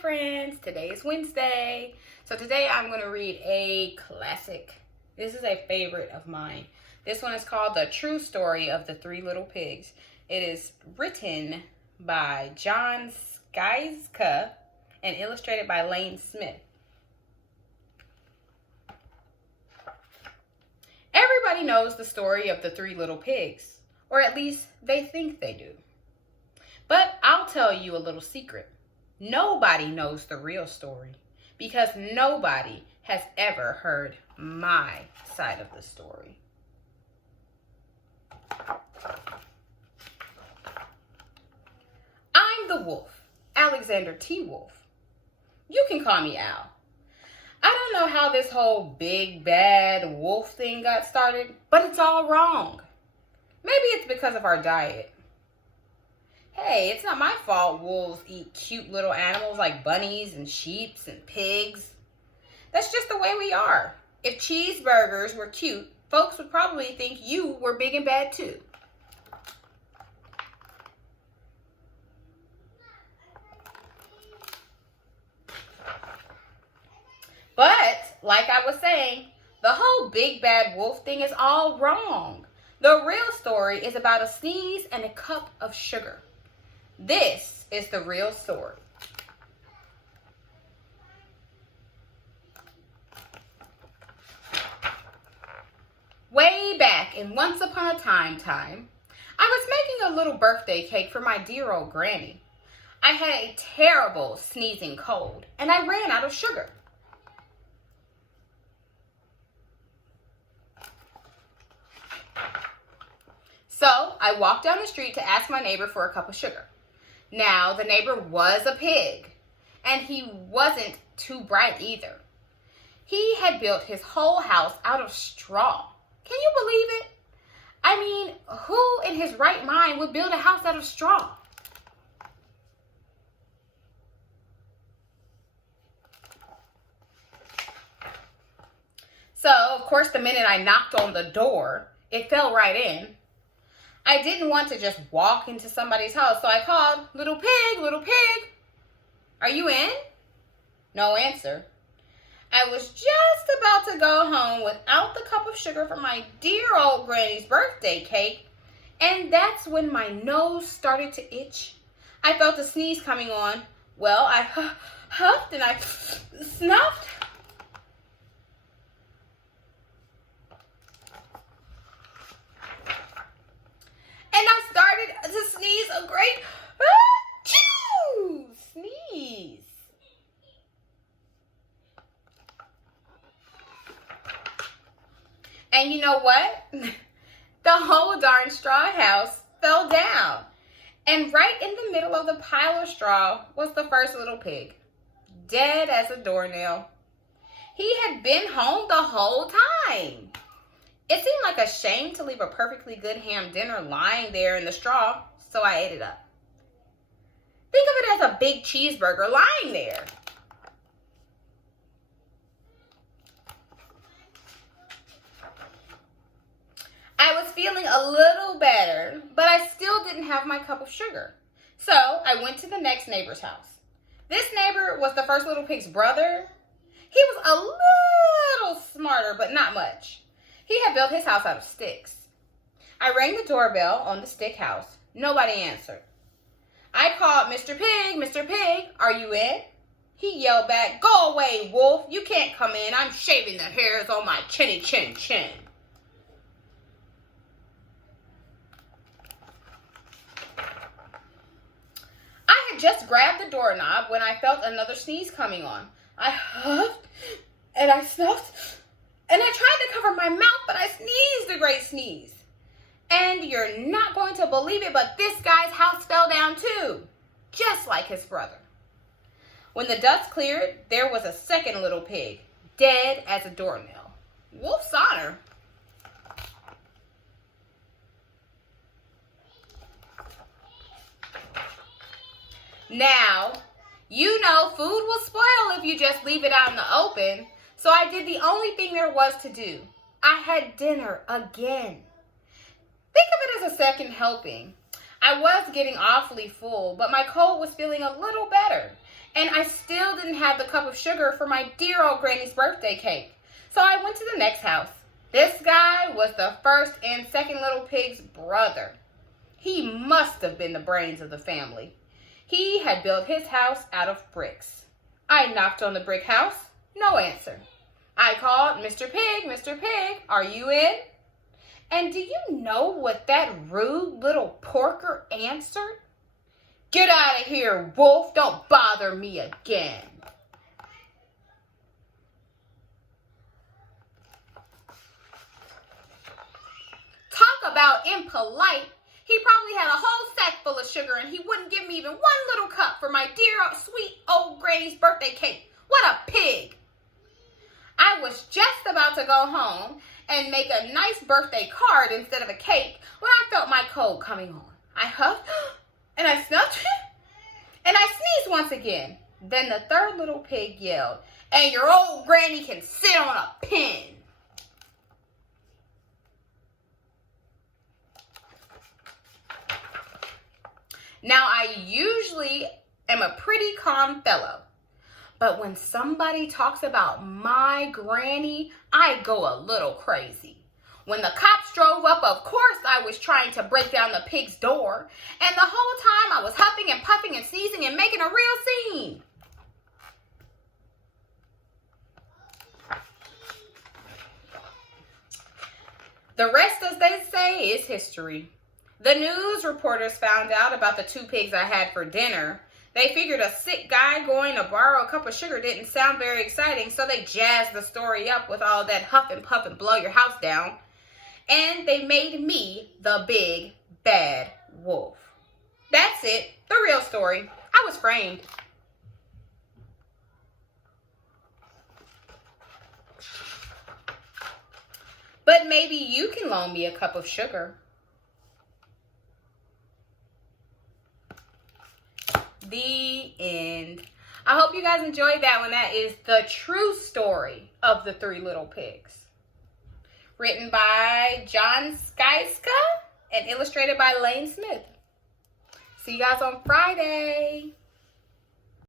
friends, today is Wednesday. So today I'm going to read a classic. This is a favorite of mine. This one is called The True Story of the Three Little Pigs. It is written by John Sciezka and illustrated by Lane Smith. Everybody knows the story of the three little pigs, or at least they think they do. But I'll tell you a little secret. Nobody knows the real story because nobody has ever heard my side of the story. I'm the wolf, Alexander T. Wolf. You can call me Al. I don't know how this whole big bad wolf thing got started, but it's all wrong. Maybe it's because of our diet. Hey, it's not my fault wolves eat cute little animals like bunnies and sheep and pigs. That's just the way we are. If cheeseburgers were cute, folks would probably think you were big and bad too. But, like I was saying, the whole big bad wolf thing is all wrong. The real story is about a sneeze and a cup of sugar. This is the real story. Way back in Once Upon a Time, I was making a little birthday cake for my dear old granny. I had a terrible sneezing cold, and I ran out of sugar. So I walked down the street to ask my neighbor for a cup of sugar. Now, the neighbor was a pig, and he wasn't too bright either. He had built his whole house out of straw. Can you believe it? I mean, who in his right mind would build a house out of straw? So, of course, the minute I knocked on the door, it fell right in. I didn't want to just walk into somebody's house, so I called, "Little pig, are you in?" No answer. I was just about to go home without the cup of sugar for my dear old granny's birthday cake, and that's when my nose started to itch. I felt a sneeze coming on. Well, I huffed and I snuffed. And I started to sneeze a great sneeze. And you know what? The whole darn straw house fell down. And right in the middle of the pile of straw was the first little pig, dead as a doornail. He had been home the whole time. It seemed like a shame to leave a perfectly good ham dinner lying there in the straw, so I ate it up. Think of it as a big cheeseburger lying there. I was feeling a little better, but I still didn't have my cup of sugar. So I went to the next neighbor's house. This neighbor was the first little pig's brother. He was a little smarter, but not much. He had built his house out of sticks. I rang the doorbell on the stick house. Nobody answered. I called, "Mr. Pig, are you in?" He yelled back, "Go away, wolf. You can't come in. I'm shaving the hairs on my chinny chin. I had just grabbed the doorknob when I felt another sneeze coming on. I huffed and I snuffed. And I tried to cover my mouth, but I sneezed a great sneeze. And you're not going to believe it, but this guy's house fell down too, just like his brother. When the dust cleared, there was a second little pig, dead as a doornail. Wolf's honor. Now, you know food will spoil if you just leave it out in the open. So I did the only thing there was to do. I had dinner again. Think of it as a second helping. I was getting awfully full, but my cold was feeling a little better, and I still didn't have the cup of sugar for my dear old granny's birthday cake. So I went to the next house. This guy was the first and second little pig's brother. He must have been the brains of the family. He had built his house out of bricks. I knocked on the brick house. No answer. I called, Mr. Pig, are you in? And do you know what that rude little porker answered? Get out of here, wolf. Don't bother me again. Talk about impolite. He probably had a whole sack full of sugar and he wouldn't give me even one little cup for my dear sweet old granny's birthday cake. What a pig. I was just about to go home and make a nice birthday card instead of a cake when I felt my cold coming on. I huffed and I snuffed and I sneezed once again. Then the third little pig yelled, and your old granny can sit on a pin. Now, I usually am a pretty calm fellow, but when somebody talks about my granny, I go a little crazy. When the cops drove up, of course, I was trying to break down the pig's door, and the whole time I was huffing and puffing and sneezing and making a real scene. The rest, as they say, is history. The news reporters found out about the 2 pigs I had for dinner. They figured a sick guy going to borrow a cup of sugar didn't sound very exciting, so they jazzed the story up with all that huff and puff and blow your house down. And they made me the big, bad wolf. That's it, the real story. I was framed. But maybe you can loan me a cup of sugar. The end. I hope you guys enjoyed that one. That is the true story of the 3 little pigs. Written by Sciezka and illustrated by Lane Smith. See you guys on Friday.